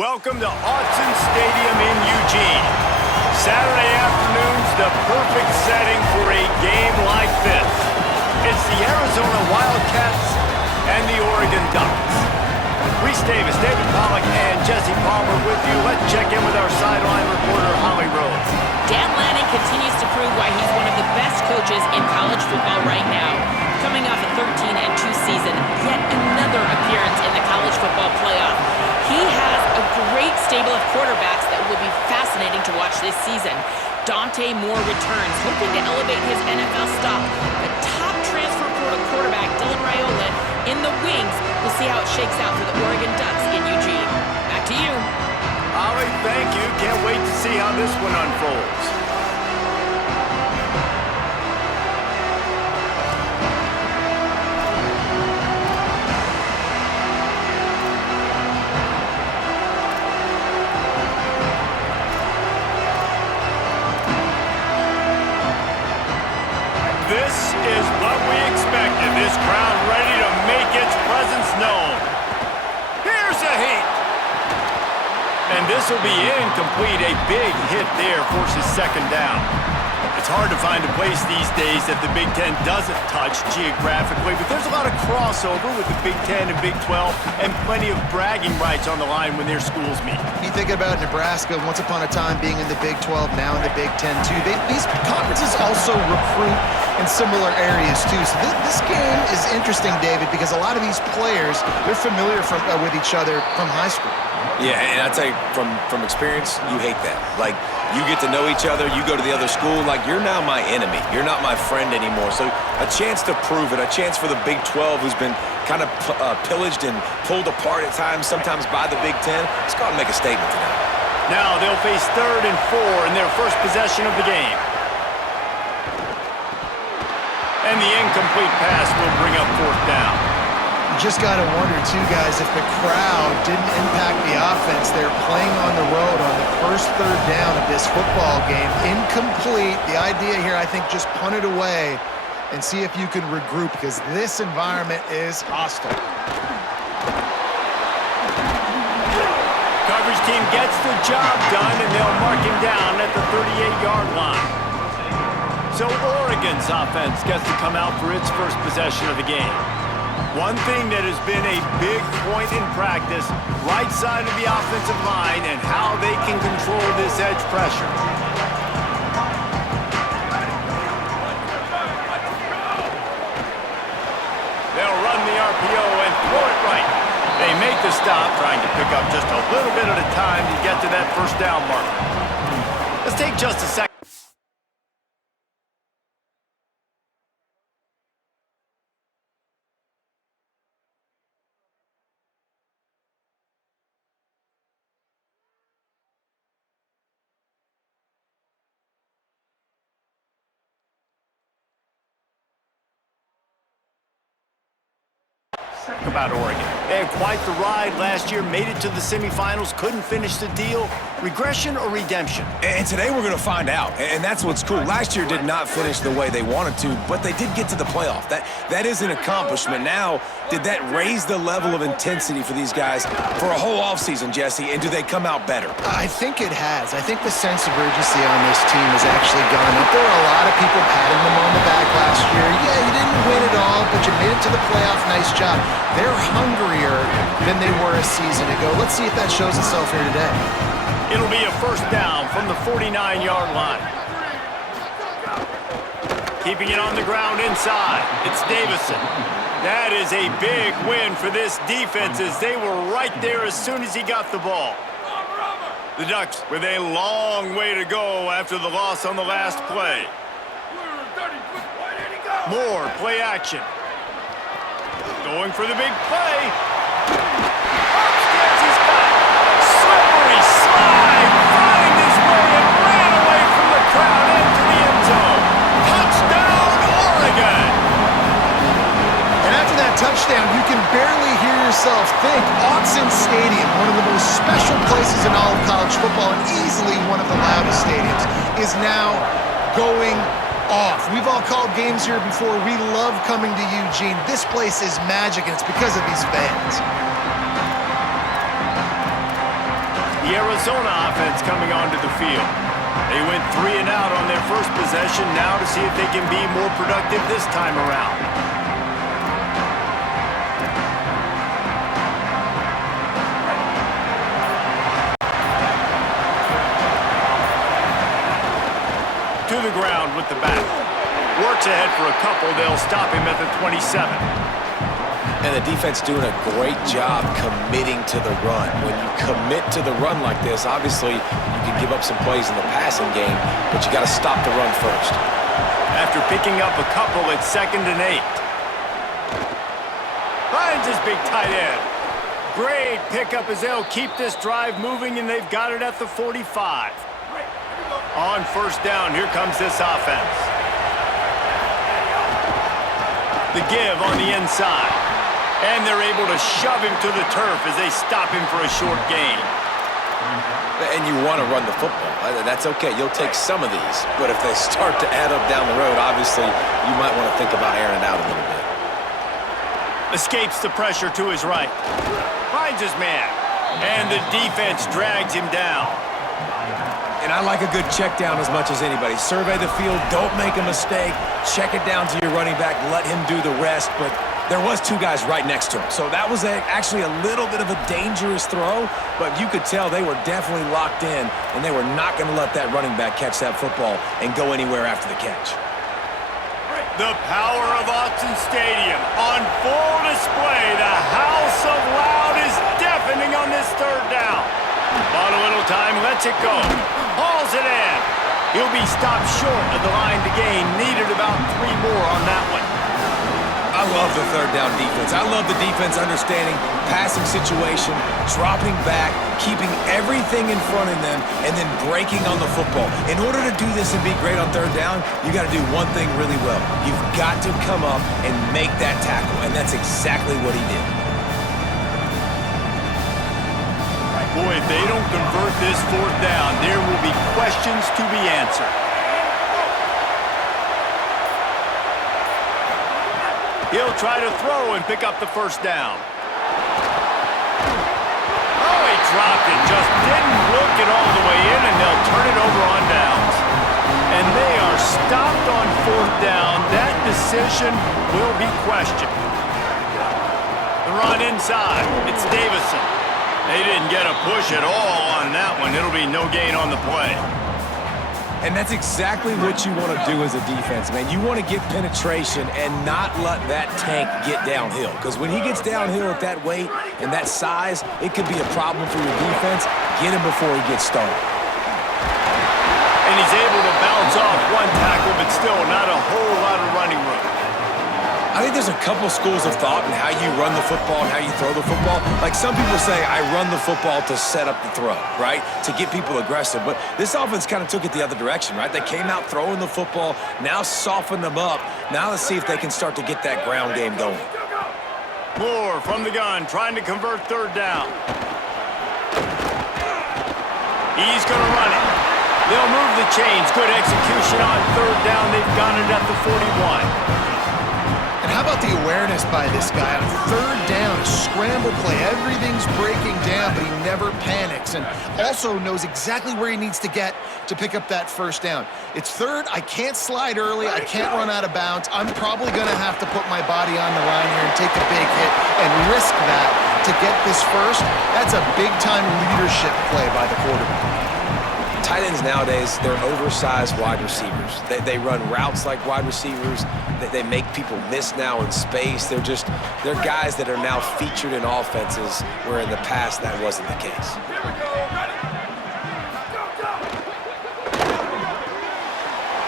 Welcome to Autzen Stadium in Eugene. Saturday afternoon's the perfect setting for a game like this. It's the Arizona Wildcats and the Oregon Ducks. Reese Davis, David Pollack, and Jesse Palmer with you. Let's check in with our sideline reporter, Holly Rose. Dan Lanning continues to prove why he's one of the best coaches in college football right now. Coming off a 13-2 season, yet another appearance in the college football playoff. He has a great stable of quarterbacks that will be fascinating to watch this season. Dante Moore returns, hoping to elevate his NFL stock. The top transfer portal quarterback, Dylan Raiola, in the wings. We'll see how it shakes out for the Oregon Ducks in Eugene. Back to you. Holly, thank you. Can't wait to see how this one unfolds. This is what we expected. This crowd ready to make its presence known. Here's a heat. And this will be incomplete. A big hit there forces second down. It's hard to find a place these days that the Big Ten doesn't touch geographically, but there's a lot of crossover with the Big Ten and Big 12 and plenty of bragging rights on the line when their schools meet. You think about Nebraska, once upon a time being in the Big 12, now in the Big 10 too. These conferences also recruit in similar areas too. So this game is interesting, David, because a lot of these players, they're familiar with each other from high school. Yeah, and I tell you, from experience, you hate that. Like, you get to know each other, you go to the other school, like, you're now my enemy. You're not my friend anymore. So a chance to prove it, a chance for the Big 12, who's been kind of pillaged and pulled apart at times, sometimes by the Big 10. Let's go out and make a statement tonight. Now they'll face 3rd and 4 in their first possession of the game. And the incomplete pass will bring up 4th down. You just got to wonder, too, guys, if the crowd didn't impact the offense. They're playing on the road on the first 3rd down of this football game. Incomplete. The idea here, I think, just punt it away and see if you can regroup, because this environment is hostile. Coverage team gets the job done, and they'll mark him down at the 38-yard line. So Oregon's offense gets to come out for its first possession of the game. One thing that has been a big point in practice, right side of the offensive line and how they can control this edge pressure. They'll run the RPO and throw it right. They make the stop, trying to pick up just a little bit at a time to get to that first down marker. Let's take just a second. About Oregon. They had quite the ride last year, made it to the semifinals, couldn't finish the deal. Regression or redemption? And today we're going to find out, and that's what's cool. Last year did not finish the way they wanted to, but they did get to the playoff. That is an accomplishment. Now, did that raise the level of intensity for these guys for a whole offseason, Jesse, and do they come out better? I think it has. I think the sense of urgency on this team has actually gone up. There were a lot of people patting them on the back last year. Yeah, you didn't win it all, but you made it to the playoff. Nice job. They're hungrier than they were a season ago. Let's see if that shows itself here today. It'll be a first down from the 49-yard line. Keeping it on the ground inside. It's Davison. That is a big win for this defense, as they were right there as soon as he got the ball. The Ducks with a long way to go after the loss on the last play. Moore, play action. Going for the big play. Upstairs he's got it. Slippery slide. Find his way and ran away from the crowd into the end zone. Touchdown, Oregon. And after that touchdown, you can barely hear yourself think. Autzen Stadium, one of the most special places in all of college football and easily one of the loudest stadiums, is now going off. We've all called games here before. We love coming to Eugene. This place is magic, and it's because of these fans. The Arizona offense coming onto the field. They went 3 and out on their first possession, now to see if they can be more productive this time around. To the ground with the back. Works ahead for a couple. They'll stop him at the 27. And the defense doing a great job committing to the run. When you commit to the run like this, obviously you can give up some plays in the passing game, but you got to stop the run first. After picking up a couple, it's 2nd and 8. Finds his big tight end. Great pickup as they'll keep this drive moving, and they've got it at the 45. On first down, here comes this offense. The give on the inside. And they're able to shove him to the turf as they stop him for a short gain. And you want to run the football. That's okay. You'll take some of these. But if they start to add up down the road, obviously, you might want to think about airing it out a little bit. Escapes the pressure to his right. Finds his man. And the defense drags him down. And I like a good check down as much as anybody. Survey the field. Don't make a mistake. Check it down to your running back. Let him do the rest. But there was 2 guys right next to him. So that was actually a little bit of a dangerous throw, but you could tell they were definitely locked in, and they were not going to let that running back catch that football and go anywhere after the catch. The power of Autzen Stadium on full display. The house of loud is deafening on this 3rd down. Bought a little time, lets it go. Hauls it in. He'll be stopped short of the line to gain. Needed about 3 more on that one. I love the 3rd down defense. I love the defense understanding passing situation, dropping back, keeping everything in front of them, and then breaking on the football. In order to do this and be great on 3rd down, you got to do one thing really well. You've got to come up and make that tackle, and that's exactly what he did. Boy, if they don't convert this 4th down, there will be questions to be answered. He'll try to throw and pick up the 1st down. Oh, he dropped it. Just didn't look it all the way in, and they'll turn it over on downs. And they are stopped on 4th down. That decision will be questioned. The run inside. It's Davison. They didn't get a push at all on that one. It'll be no gain on the play. And that's exactly what you want to do as a defense, man. You want to get penetration and not let that tank get downhill. Because when he gets downhill at that weight and that size, it could be a problem for your defense. Get him before he gets started. And he's able to bounce off one tackle, but still not a whole lot of running room. I think there's a couple schools of thought in how you run the football and how you throw the football. Like some people say, I run the football to set up the throw, right? To get people aggressive. But this offense kind of took it the other direction, right? They came out throwing the football, now softened them up. Now let's see if they can start to get that ground game going. Moore from the gun, trying to convert 3rd down. He's going to run it. They'll move the chains. Good execution on 3rd down. They've got it at the 41. How about the awareness by this guy on 3rd down, a scramble play. Everything's breaking down, but he never panics and also knows exactly where he needs to get to pick up that 1st down. It's 3rd. I can't slide early. I can't run out of bounds. I'm probably going to have to put my body on the line here and take a big hit and risk that to get this 1st. That's a big-time leadership play by the quarterback. Tight ends nowadays, they're oversized wide receivers. They run routes like wide receivers. They make people miss now in space. They're guys that are now featured in offenses where in the past that wasn't the case.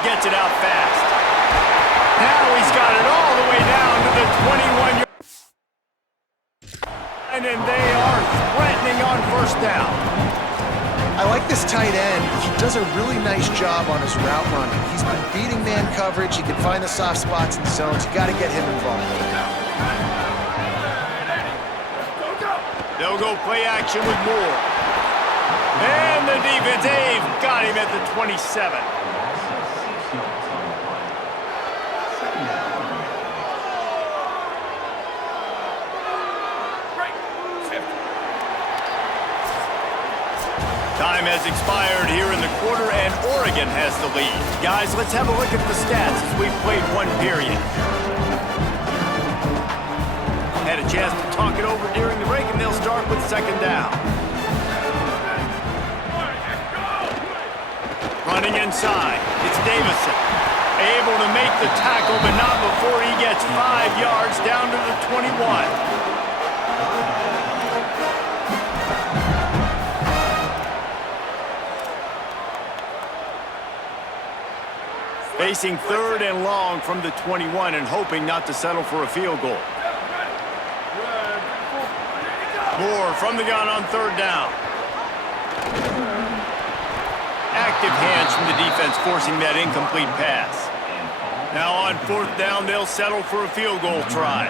Gets it out fast. Now he's got it all the way down to the 21-yard line, and they are threatening on 1st down. I like this tight end. He does a really nice job on his route running. He's been beating man coverage. He can find the soft spots in the zones. You got to get him involved. They'll go play action with Moore. And the defense, they've got him at the 27. Time has expired here in the quarter, and Oregon has the lead. Guys, let's have a look at the stats as we've played one period. Had a chance to talk it over during the break, and they'll start with second down. Running inside, it's Davison. Able to make the tackle, but not before he gets 5 yards down to the 21. Facing third and long from the 21 and hoping not to settle for a field goal. Moore from the gun on third down. Active hands from the defense forcing that incomplete pass. Now on fourth down, they'll settle for a field goal try.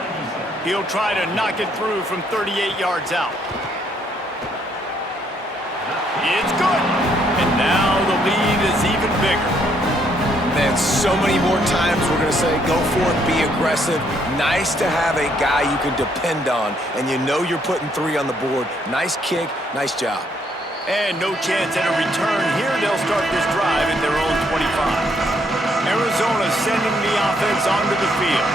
He'll try to knock it through from 38 yards out. It's good. And now the lead is even bigger. Man, so many more times we're going to say, go for it, be aggressive. Nice to have a guy you can depend on, and you know you're putting 3 on the board. Nice kick, nice job. And no chance at a return here. They'll start this drive at their own 25. Arizona sending the offense onto the field.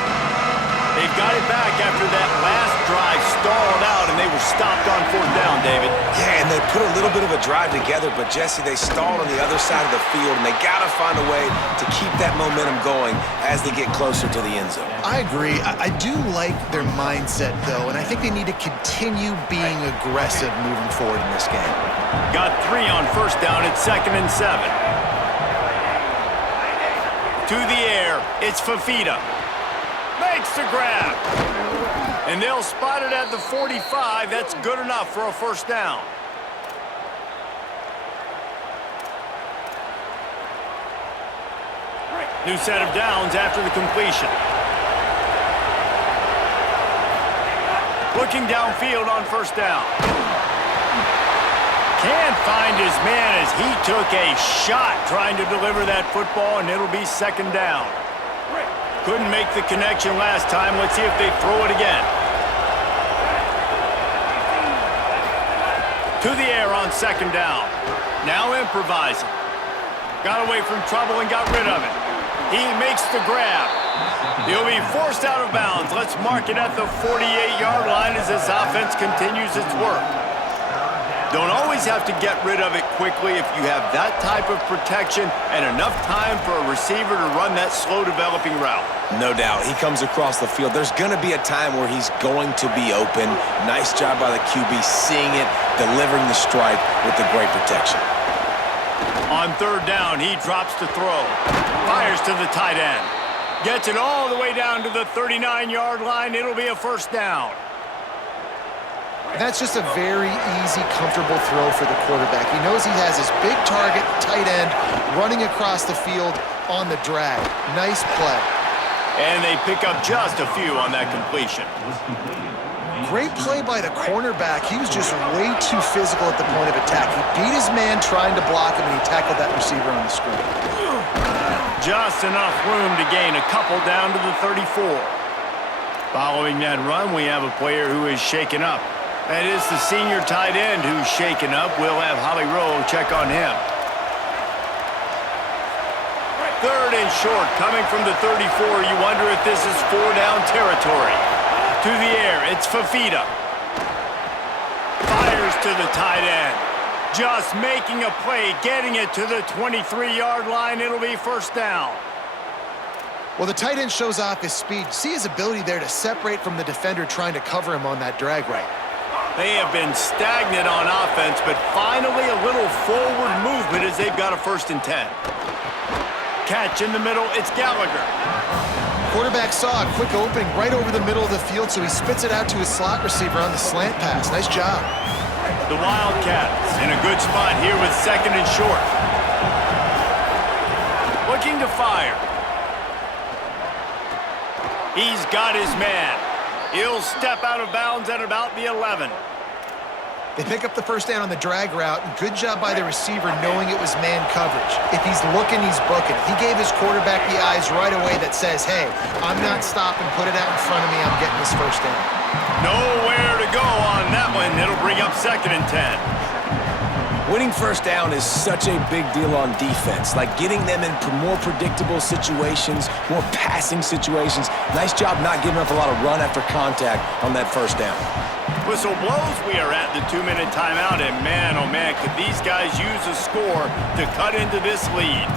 They've got it back after that last drive stalled out, and they were stopped on fourth down, David. Yeah, and they put a little bit of a drive together, but, Jesse, they stalled on the other side of the field, and they got to find a way to keep that momentum going as they get closer to the end zone. I agree. I do like their mindset, though, and I think they need to continue being aggressive moving forward in this game. Got 3 on first down at 2nd and 7. To the air, it's Fafita. Makes the grab. And they'll spot it at the 45. That's good enough for a first down. New set of downs after the completion. Looking downfield on first down. Can't find his man as he took a shot trying to deliver that football, and it'll be second down. Couldn't make the connection last time. Let's see if they throw it again. To the air on second down. Now improvising. Got away from trouble and got rid of it. He makes the grab. He'll be forced out of bounds. Let's mark it at the 48-yard line as this offense continues its work. Don't always have to get rid of it quickly if you have that type of protection and enough time for a receiver to run that slow-developing route. No doubt. He comes across the field. There's going to be a time where he's going to be open. Nice job by the QB seeing it, delivering the strike with the great protection. On third down, he drops to throw. Fires to the tight end. Gets it all the way down to the 39-yard line. It'll be a first down. That's just a very easy, comfortable throw for the quarterback. He knows he has his big target, tight end, running across the field on the drag. Nice play. And they pick up just a few on that completion. Great play by the cornerback. He was just way too physical at the point of attack. He beat his man trying to block him, and he tackled that receiver on the screen. Just enough room to gain a couple down to the 34. Following that run, we have a player who is shaken up. That is the senior tight end who's shaken up. We'll have Holly Rowe check on him. Third and short, coming from the 34. You wonder if this is 4-down territory. To the air, it's Fafita. Fires to the tight end. Just making a play, getting it to the 23-yard line. It'll be first down. Well, the tight end shows off his speed. See his ability there to separate from the defender trying to cover him on that drag right. They have been stagnant on offense, but finally a little forward movement as they've got a 1st and 10. Catch in the middle, it's Gallagher. Quarterback saw a quick opening right over the middle of the field, so he spits it out to his slot receiver on the slant pass. Nice job. The Wildcats in a good spot here with 2nd and short. Looking to fire. He's got his man. He'll step out of bounds at about the 11. They pick up the first down on the drag route. Good job by the receiver knowing it was man coverage. If he's looking, he's booking. He gave his quarterback the eyes right away that says, hey, I'm not stopping. Put it out in front of me. I'm getting this first down. Nowhere to go on that one. It'll bring up 2nd and 10. Winning first down is such a big deal on defense. Like getting them in more predictable situations, more passing situations. Nice job not giving up a lot of run after contact on that first down. Whistle blows, we are at the 2-minute timeout, and man, oh man, could these guys use a score to cut into this lead.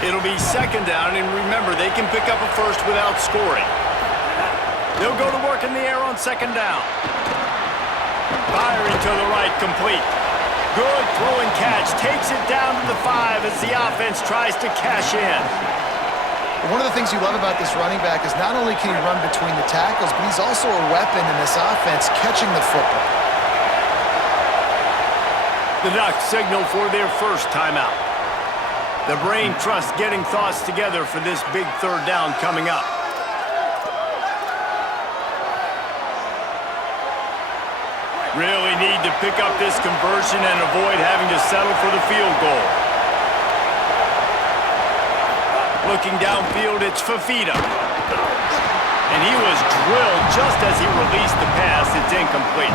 It'll be second down, and remember, they can pick up a first without scoring. They'll go to work in the air on second down. Firing to the right, complete. Good throw and catch, takes it down to the 5 as the offense tries to cash in. One of the things you love about this running back is not only can he run between the tackles, but he's also a weapon in this offense catching the football. The Ducks signal for their first timeout. The brain trust getting thoughts together for this big third down coming up. Really need to pick up this conversion and avoid having to settle for the field goal. Looking downfield, it's Fafita. And he was drilled just as he released the pass. It's incomplete.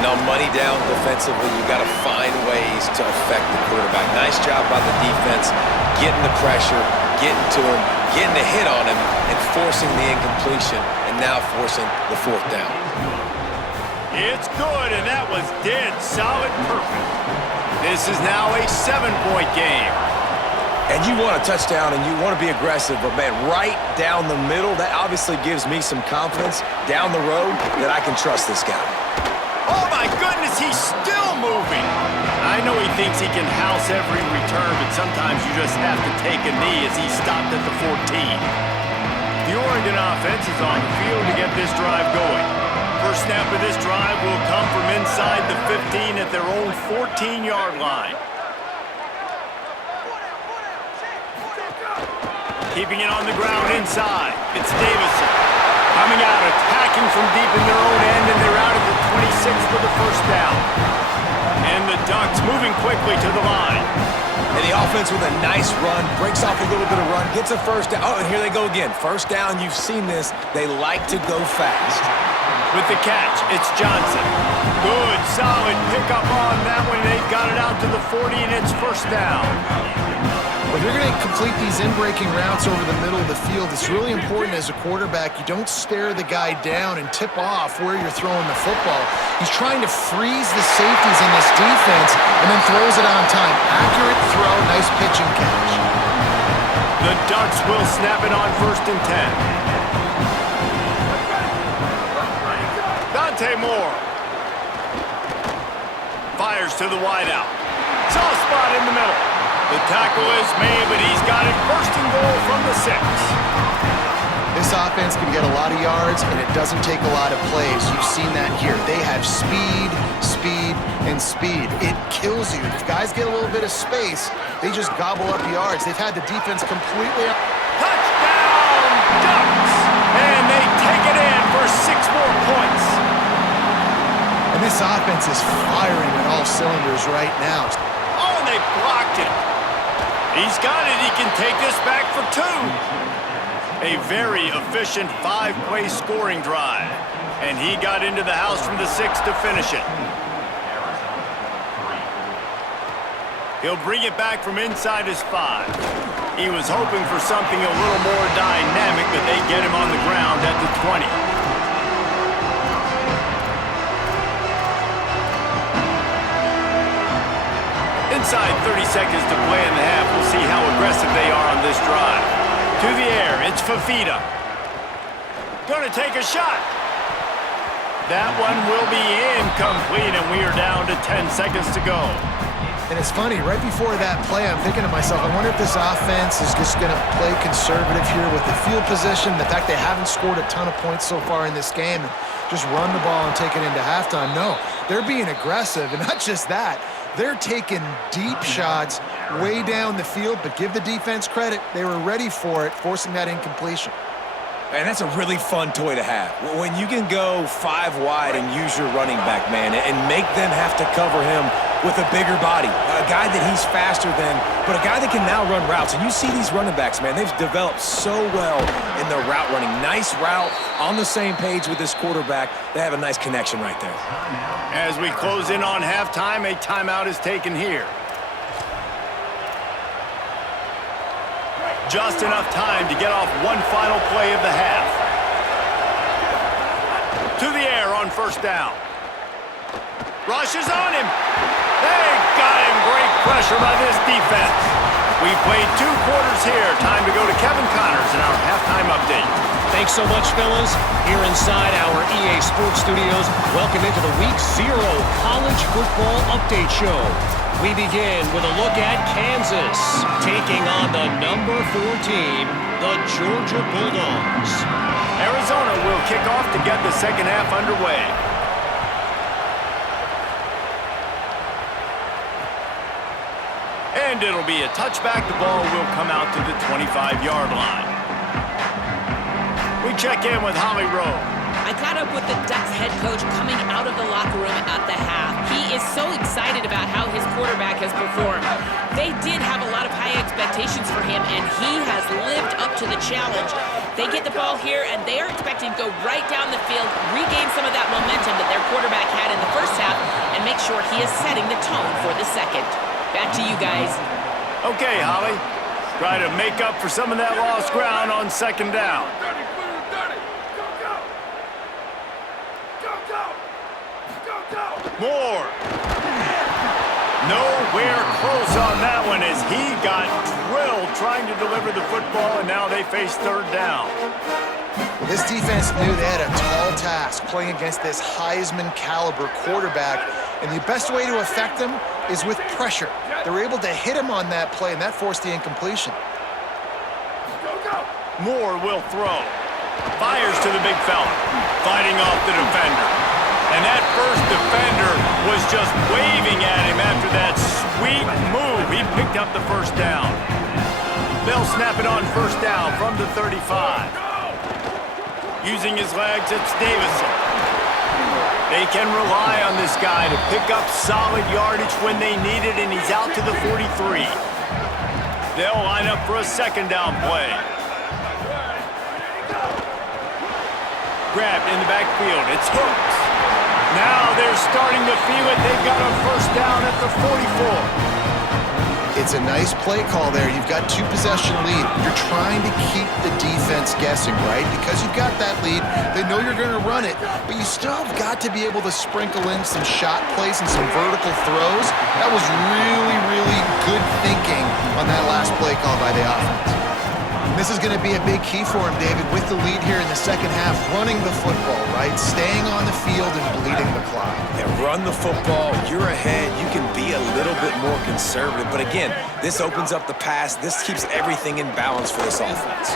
And on money down defensively, you got to find ways to affect the quarterback. Nice job by the defense, getting the pressure, getting to him, getting a hit on him, and forcing the incompletion, and now forcing the fourth down. It's good, and that was dead solid perfect. This is now a 7-point game. And you want a touchdown, and you want to be aggressive, but, man, right down the middle, that obviously gives me some confidence down the road that I can trust this guy. Oh, my goodness, he's still moving. I know he thinks he can house every return, but sometimes you just have to take a knee as he stopped at the 14. The Oregon offense is on the field to get this drive going. First snap of this drive will come from inside the 15 at their own 14-yard line. Keeping it on the ground inside, it's Davison. Coming out, attacking from deep in their own end, and they're out at the 26 for the first down. And the Ducks moving quickly to the line. And the offense with a nice run, breaks off a little bit of run, gets a first down. Oh, and here they go again. First down, you've seen this. They like to go fast. With the catch, it's Johnson. Good, solid pickup on that one. They've got it out to the 40, and it's first down. If you're going to complete these in-breaking routes over the middle of the field, it's really important as a quarterback you don't stare the guy down and tip off where you're throwing the football. He's trying to freeze the safeties in this defense and then throws it on time. Accurate throw, nice pitch and catch. The Ducks will snap it on 1st and 10. Dante Moore. Fires to the wideout. Soft spot in the middle. The tackle is made, but he's got it first and goal from the 6. This offense can get a lot of yards, and it doesn't take a lot of plays. You've seen that here. They have speed, speed, and speed. It kills you. If guys get a little bit of space, they just gobble up yards. They've had the defense completely... Touchdown, Ducks! And they take it in for 6 more points. And this offense is firing on all cylinders right now. Oh, and they blocked it. He's got it. He can take this back for 2. A very efficient 5-play scoring drive. And he got into the house from the 6 to finish it. He'll bring it back from inside his 5. He was hoping for something a little more dynamic, but they get him on the ground at the 20. Inside 30 seconds to play in the half. We'll see how aggressive they are on this drive. To the air, it's Fafita. Gonna take a shot. That one will be incomplete, and we are down to 10 seconds to go. And it's funny, right before that play, I'm thinking to myself, I wonder if this offense is just going to play conservative here with the field position, the fact they haven't scored a ton of points so far in this game, and just run the ball and take it into halftime. No, they're being aggressive, and not just that. They're taking deep shots way down the field, but give the defense credit. They were ready for it, forcing that incompletion. And that's a really fun toy to have. When you can go 5 wide and use your running back, man, and make them have to cover him with a bigger body, a guy that he's faster than, but a guy that can now run routes. And you see these running backs, man, they've developed so well in their route running. Nice route, on the same page with this quarterback. They have a nice connection right there. As we close in on halftime, a timeout is taken here. Just enough time to get off one final play of the half. To the air on first down. Rushes on him. They got him. Great pressure by this defense. We played 2 quarters here. Time to go to Kevin Connors in our halftime update. Thanks so much, fellas. Here inside our EA Sports Studios, welcome into the Week 0 College Football Update Show. We begin with a look at Kansas, taking on the number 4 team, the Georgia Bulldogs. Arizona will kick off to get the second half underway. And it'll be a touchback. The ball will come out to the 25-yard line. We check in with Holly Rowe. I caught up with the Ducks head coach coming out of the locker room at the half. He is so excited about how his quarterback has performed. They did have a lot of high expectations for him, and he has lived up to the challenge. They get the ball here, and they are expecting to go right down the field, regain some of that momentum that their quarterback had in the first half, and make sure he is setting the tone for the second. Back to you guys. Okay, Holly. Try to make up for some of that lost ground on second down. Moore. Nowhere close on that one as he got drilled trying to deliver the football, and now they face third down. Well, this defense knew they had a tall task playing against this Heisman caliber quarterback, and the best way to affect him is with pressure. They were able to hit him on that play, and that forced the incompletion. Moore will throw. Fires to the big fella, fighting off the defender. And that first defender was just waving at him after that sweet move. He picked up the first down. They'll snap it on first down from the 35. Using his legs, it's Davison. They can rely on this guy to pick up solid yardage when they need it, and he's out to the 43. They'll line up for a second down play. Grabbed in the backfield. It's Hooks. Now they're starting to feel it. They've got a first down at the 44. It's a nice play call there. You've got 2-possession lead. You're trying to keep the defense guessing, right? Because you've got that lead, they know you're going to run it, but you still have got to be able to sprinkle in some shot plays and some vertical throws. That was really, really good thinking on that last play call by the offense. This is going to be a big key for him, David, with the lead here in the second half, running the football, right? Staying on the field and bleeding the clock. Yeah, run the football. You're ahead. You can be a little bit more conservative. But again, this opens up the pass. This keeps everything in balance for this offense.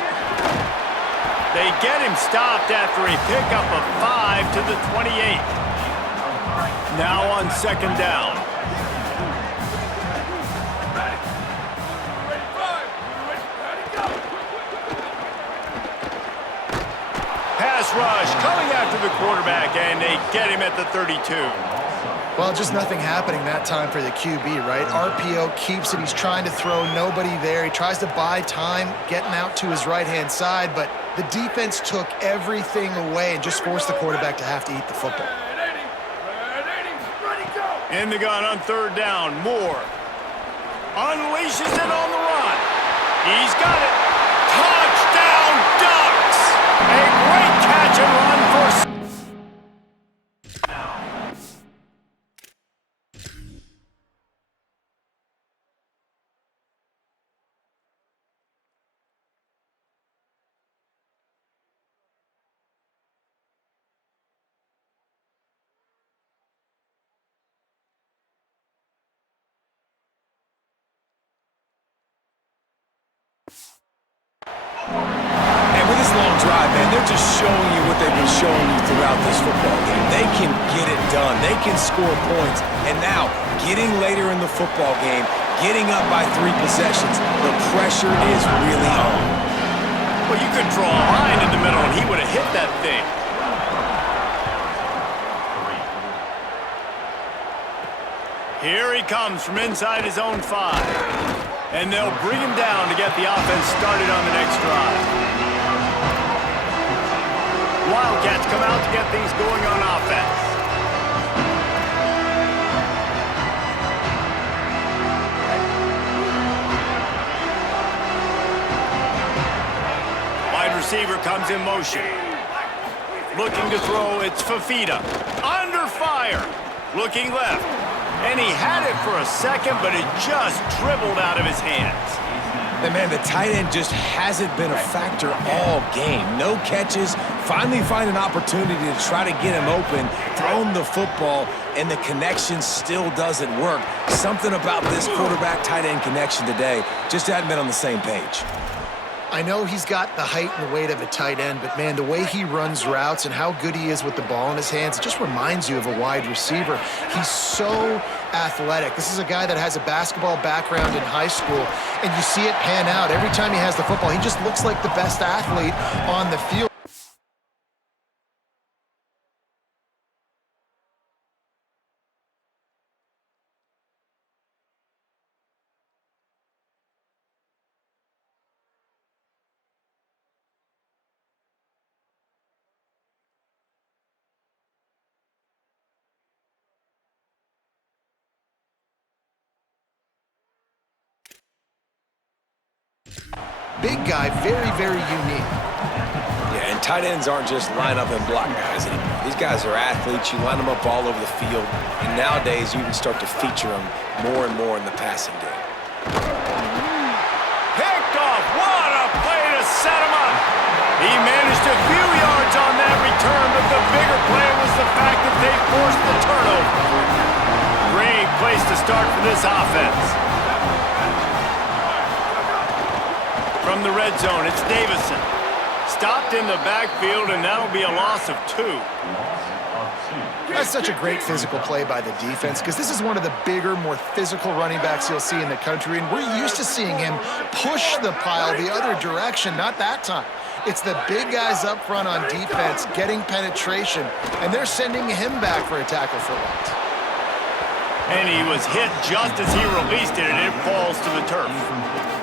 They get him stopped after a pickup of 5 to the 28. Now on second down. Pass rush coming after the quarterback, and they get him at the 32. Well, just nothing happening that time for the QB, right? RPO keeps it. He's trying to throw, nobody there. He tries to buy time, getting out to his right-hand side, but the defense took everything away and just forced the quarterback to have to eat the football. In the gun on third down, Moore unleashes it on the run. He's got it. Touchdown, Ducks! A great catch and run for... Drive, man, they're just showing you what they've been showing you throughout this football game. They can get it done. They can score points. And now, getting later in the football game, getting up by 3 possessions, the pressure is really on. Well, you could draw a line in the middle, and he would have hit that thing. Here he comes from inside his own 5. And they'll bring him down to get the offense started on the next drive. Wildcats come out to get things going on offense. Wide receiver comes in motion. Looking to throw, it's Fafita. Under fire. Looking left. And he had it for a second, but it just dribbled out of his hands. And man, the tight end just hasn't been a factor all game. No catches, finally find an opportunity to try to get him open, throw him the football, and the connection still doesn't work. Something about this quarterback-tight end connection today just hadn't been on the same page. I know he's got the height and weight of a tight end, but man, the way he runs routes and how good he is with the ball in his hands, it just reminds you of a wide receiver. He's so athletic. This is a guy that has a basketball background in high school, and you see it pan out. Every time he has the football, he just looks like the best athlete on the field. Big guy, very, very unique. Yeah, and tight ends aren't just line up and block guys anymore. These guys are athletes. You line them up all over the field. And nowadays, you can start to feature them more and more in the passing game. Picked off. What a play to set him up. He managed a few yards on that return, but the bigger play was the fact that they forced the turnover. Great place to start for this offense. From the red zone, it's Davison. Stopped in the backfield, and that'll be a loss of 2. That's such a great physical play by the defense because this is one of the bigger, more physical running backs you'll see in the country, and we're used to seeing him push the pile the other direction, not that time. It's the big guys up front on defense getting penetration, and they're sending him back for a tackle for loss. And he was hit just as he released it, and it falls to the turf.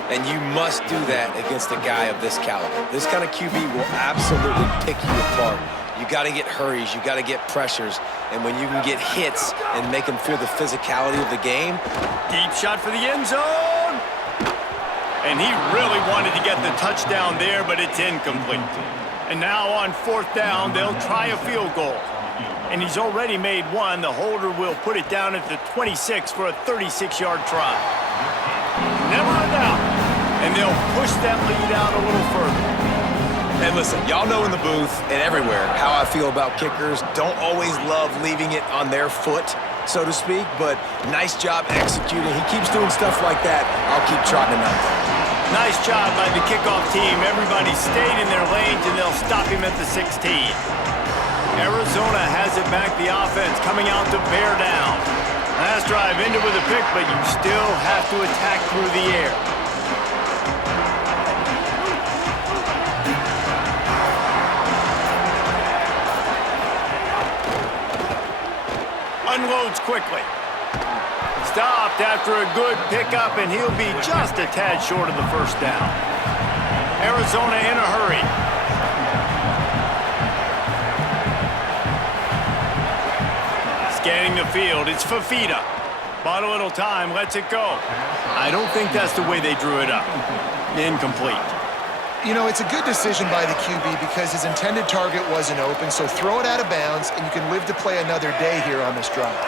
And you must do that against a guy of this caliber. This kind of QB will absolutely pick you apart. You got to get hurries. You got to get pressures. And when you can get hits and make them feel the physicality of the game. Deep shot for the end zone. And he really wanted to get the touchdown there, but it's incomplete. And now on 4th down, they'll try a field goal. And he's already made one. The holder will put it down at the 26 for a 36-yard try. Never a doubt. And they'll push that lead out a little further. And listen, y'all know in the booth and everywhere how I feel about kickers. Don't always love leaving it on their foot, so to speak, but nice job executing. He keeps doing stuff like that. I'll keep trotting him out there. Nice job by the kickoff team. Everybody stayed in their lanes, and they'll stop him at the 16. Arizona has it back, the offense coming out to bear down. Last drive ended with a pick, but you still have to attack through the air. Unloads quickly. Stopped after a good pickup, and he'll be just a tad short of the 1st down. Arizona in a hurry. Scanning the field, it's Fafita. Bought a little time, lets it go. I don't think that's the way they drew it up. Incomplete. You know, it's a good decision by the QB because his intended target wasn't open, so throw it out of bounds, and you can live to play another day here on this drive.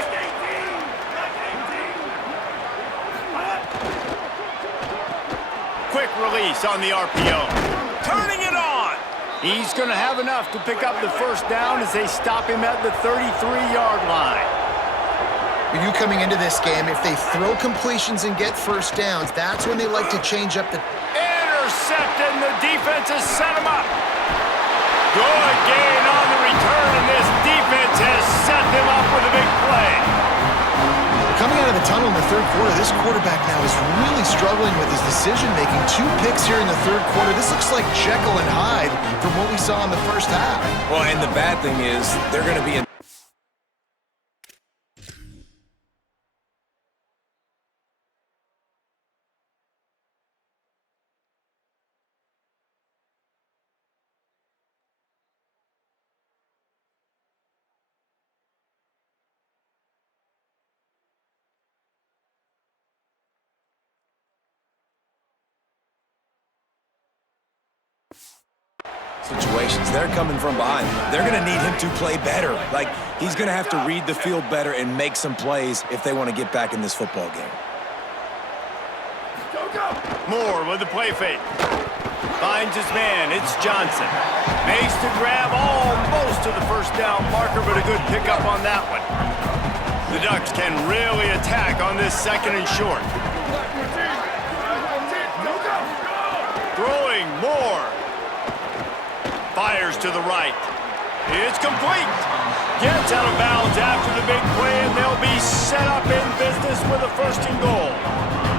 Quick release on the RPO. Turning it on! He's going to have enough to pick up the 1st down as they stop him at the 33-yard line. For you coming into this game, if they throw completions and get 1st downs, that's when they like to change up the... Intercepted, and the defense has set him up. Good gain on the return, and this defense has set them up with a big play. Coming out of the tunnel in the 3rd quarter, this quarterback now is really struggling with his decision-making. 2 picks here in the 3rd quarter. This looks like Jekyll and Hyde from what we saw in the 1st half. Well, and the bad thing is they're going to be in situations. They're coming from behind. They're going to need him to play better. Like, he's going to have to read the field better and make some plays if they want to get back in this football game. Moore with the play fake. Finds his man. It's Johnson. Makes the grab almost to the first down marker, but a good pickup on that one. The Ducks can really attack on this second and short. Throwing Moore. Fires to the right. It's complete. Gets out of bounds after the big play, and they'll be set up in business with a first and goal.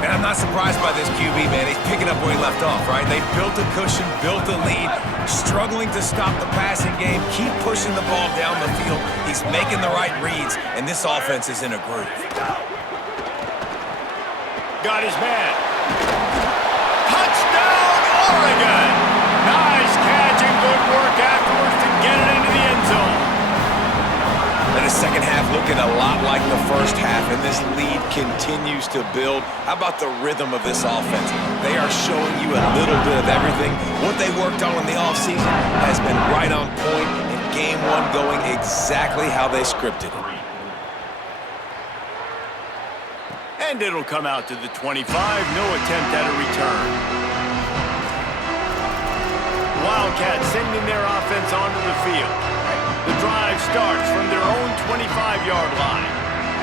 And I'm not surprised by this QB, man. He's picking up where he left off, right? They built a cushion, built a lead, struggling to stop the passing game, keep pushing the ball down the field. He's making the right reads, and this offense is in a groove. Got his man. Touchdown, Oregon! Nice catch and good work afterwards to get it into the end zone. And the second half looking a lot like the first half, and this lead continues to build. How about the rhythm of this offense? They are showing you a little bit of everything. What they worked on in the offseason has been right on point, and game one going exactly how they scripted it. And it'll come out to the 25. No attempt at a return. Wildcats sending their offense onto the field. The drive starts from their own 25-yard line.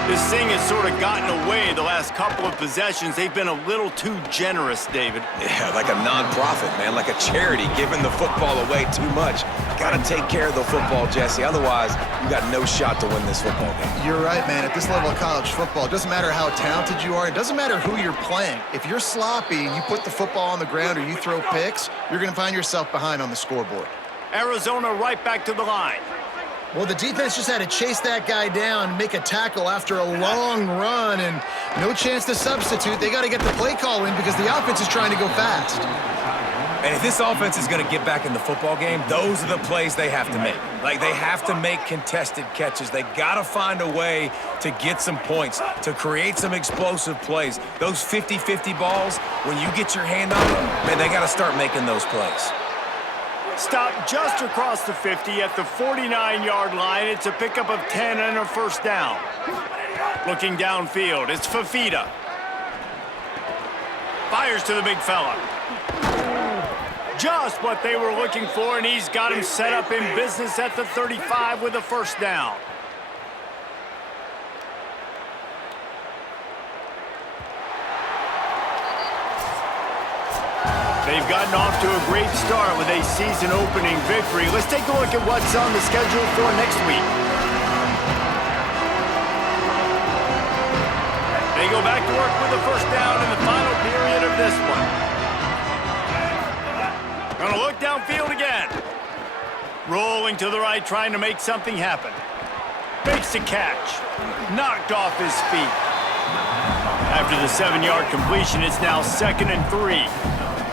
This thing has sort of gotten away the last couple of possessions. They've been a little too generous, David. Yeah, like a nonprofit, man, like a charity, giving the football away too much. Got to take care of the football, Jesse. Otherwise, you got no shot to win this football game. You're right, man. At this level of college football, it doesn't matter how talented you are. It doesn't matter who you're playing. If you're sloppy and you put the football on the ground or you throw picks, you're going to find yourself behind on the scoreboard. Arizona right back to the line. Well, the defense just had to chase that guy down, make a tackle after a long run, and no chance to substitute. They got to get the play call in because the offense is trying to go fast. And if this offense is going to get back in the football game, those are the plays they have to make. Like, they have to make contested catches. They got to find a way to get some points, to create some explosive plays. Those 50-50 balls, when you get your hand on them, man, they got to start making those plays. Stop just across the 50 at the 49-yard line. It's a pickup of 10 and a first down. Looking downfield, it's Fafita. Fires to the big fella. Just what they were looking for, and he's got him set up in business at the 35 with a first down. They've gotten off to a great start with a season-opening victory. Let's take a look at what's on the schedule for next week. They go back to work with a first down in the final period of this one. Gonna look downfield again. Rolling to the right, trying to make something happen. Makes the catch. Knocked off his feet. After the 7-yard completion, it's now 2nd and 3.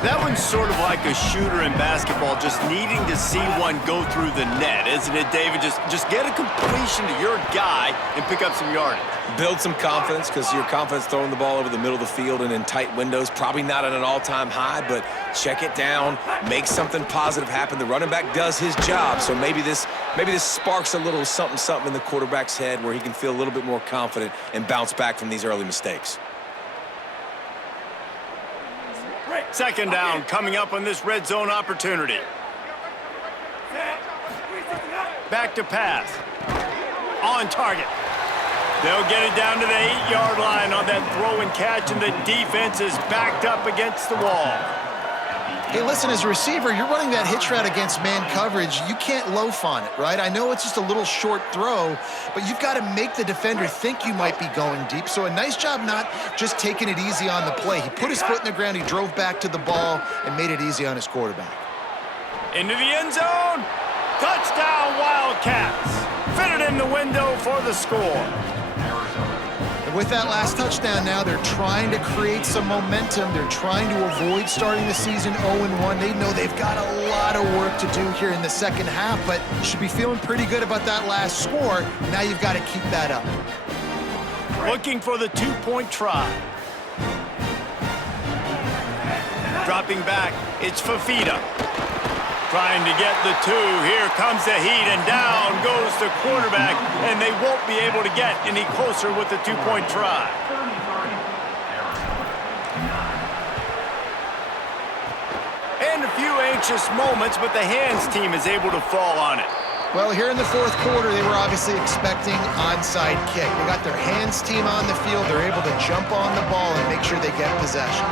That one's sort of like a shooter in basketball, just needing to see one go through the net, isn't it, David? Just get a completion to your guy and pick up some yardage. Build some confidence, because your confidence throwing the ball over the middle of the field and in tight windows, probably not at an all-time high, but check it down, make something positive happen. The running back does his job, so maybe this sparks a little something in the quarterback's head where he can feel a little bit more confident and bounce back from these early mistakes. Second down coming up on this red zone opportunity. Back to pass. On target. They'll get it down to the 8-yard line on that throw and catch, and the defense is backed up against the wall. Hey, listen, as a receiver, you're running that hitch route against man coverage. You can't loaf on it, right? I know it's just a little short throw, but you've got to make the defender think you might be going deep. So a nice job not just taking it easy on the play. He put his foot in the ground, he drove back to the ball, and made it easy on his quarterback. Into the end zone. Touchdown, Wildcats. Fitted in the window for the score. With that last touchdown now, they're trying to create some momentum. They're trying to avoid starting the season 0-1. They know they've got a lot of work to do here in the second half, but should be feeling pretty good about that last score. Now you've got to keep that up. Looking for the 2-point try. Dropping back, it's Fafita. Trying to get the two. Here comes the heat, and down goes the quarterback, and they won't be able to get any closer with the two-point try. And a few anxious moments, but the hands team is able to fall on it. Well, here in the fourth quarter, they were obviously expecting onside kick. They got their hands team on the field. They're able to jump on the ball and make sure they get possession.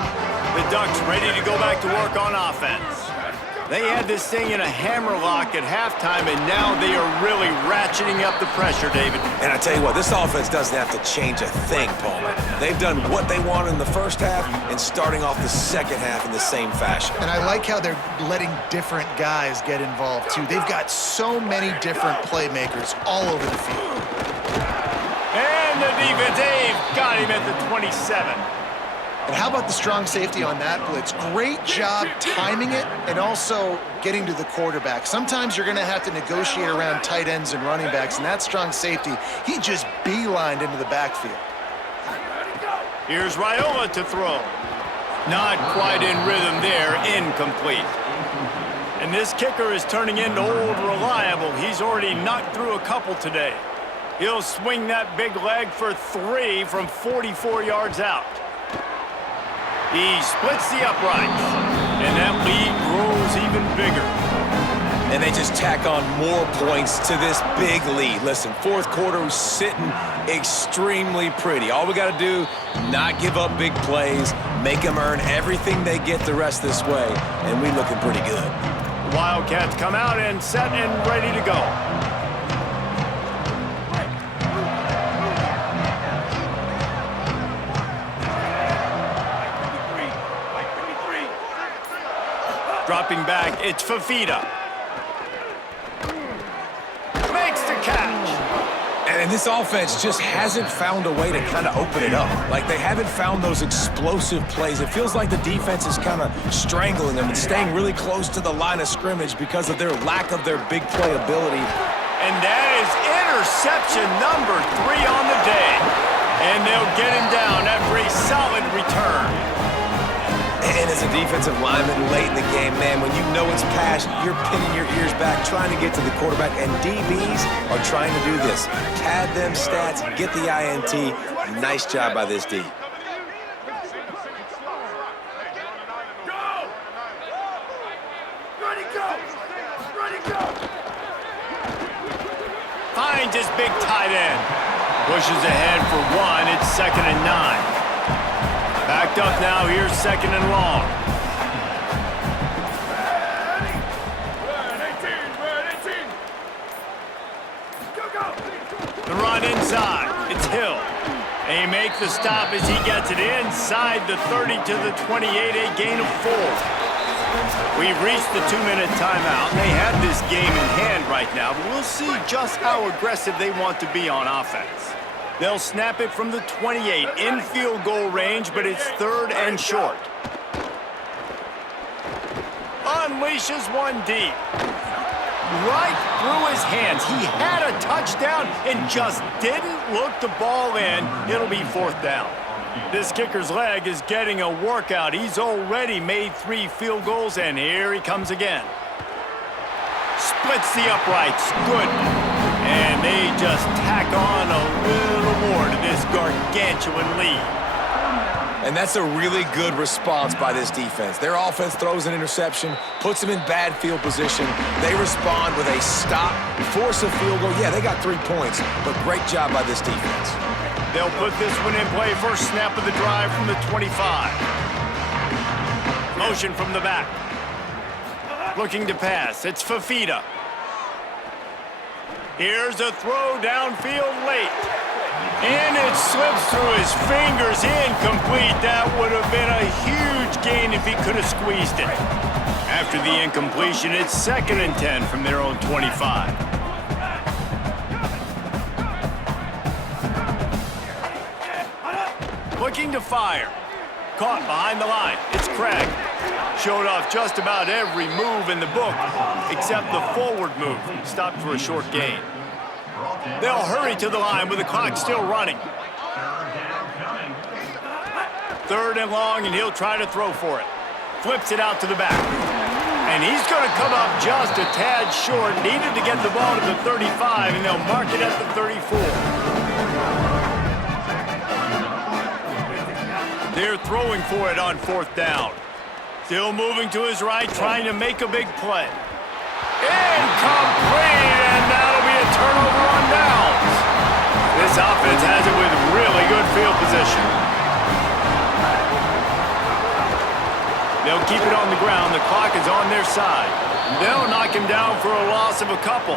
The Ducks ready to go back to work on offense. They had this thing in a hammerlock at halftime, and now they are really ratcheting up the pressure, David. And I tell you what, this offense doesn't have to change a thing, Paul. They've done what they wanted in the first half and starting off the second half in the same fashion. And I like how they're letting different guys get involved, too. They've got so many different playmakers all over the field. And the defense, they've got him at the 27. And how about the strong safety on that blitz? Great job timing it and also getting to the quarterback. Sometimes you're going to have to negotiate around tight ends and running backs, and that strong safety, he just beelined into the backfield. Here's Raiola to throw. Not quite in rhythm there, incomplete. And this kicker is turning into old reliable. He's already knocked through a couple today. He'll swing that big leg for 3 from 44 yards out. He splits the uprights, and that lead grows even bigger. And they just tack on more points to this big lead. Listen, fourth quarter was sitting extremely pretty. All we got to do, not give up big plays, make them earn everything they get the rest this way, and we looking pretty good. Wildcats come out and set and ready to go. Dropping back, it's Fafita. Makes the catch. And this offense just hasn't found a way to kind of open it up. Like, they haven't found those explosive plays. It feels like the defense is kind of strangling them and staying really close to the line of scrimmage because of their lack of their big play ability. And that is interception number 3 on the day. And they'll get him down after a solid return. And as a defensive lineman late in the game, man, when you know it's past, you're pinning your ears back, trying to get to the quarterback, and DBs are trying to do this. Pad them stats, get the INT. Nice job by this D. Finds his big tight end. Pushes ahead for 1. It's 2nd and 9. Backed up now, here's 2nd and long. The run inside, it's Hill. They make the stop as he gets it inside the 30 to the 28, a gain of 4. We've reached the 2-minute timeout, and they have this game in hand right now, but we'll see just how aggressive they want to be on offense. They'll snap it from the 28 in field goal range, but it's 3rd and short. Unleashes one deep. Right through his hands. He had a touchdown and just didn't look the ball in. It'll be 4th down. This kicker's leg is getting a workout. He's already made 3 field goals, and here he comes again. Splits the uprights. Good. And they just tack on a little more to this gargantuan lead. And that's a really good response by this defense. Their offense throws an interception, puts them in bad field position. They respond with a stop, force a field goal. Yeah, they got 3 points, but great job by this defense. They'll put this one in play. First snap of the drive from the 25. Motion from the back. Looking to pass. It's Fafita. Here's a throw downfield late. And it slips through his fingers, incomplete. That would have been a huge gain if he could have squeezed it. After the incompletion, it's 2nd and 10 from their own 25. Looking to fire. Caught behind the line. It's Craig. Showed off just about every move in the book, except the forward move. Stopped for a short gain. They'll hurry to the line with the clock still running. 3rd and long, and he'll try to throw for it. Flips it out to the back. And he's going to come up just a tad short. Needed to get the ball to the 35, and they'll mark it at the 34. They're throwing for it on 4th down. Still moving to his right, trying to make a big play. Incomplete, and that'll be a turnover on downs. This offense has it with really good field position. They'll keep it on the ground. The clock is on their side. They'll knock him down for a loss of a couple.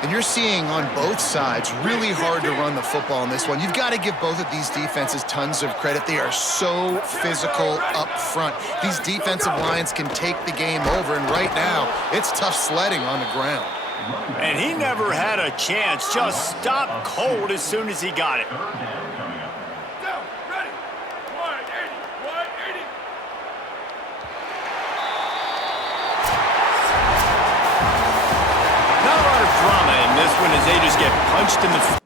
And you're seeing on both sides really hard to run the football in this one. You've got to give both of these defenses tons of credit. They are so physical up front. These defensive lines can take the game over, and right now, it's tough sledding on the ground. And he never had a chance. Just stopped cold as soon as he got it. Not a lot of drama in this one as they just get punched in the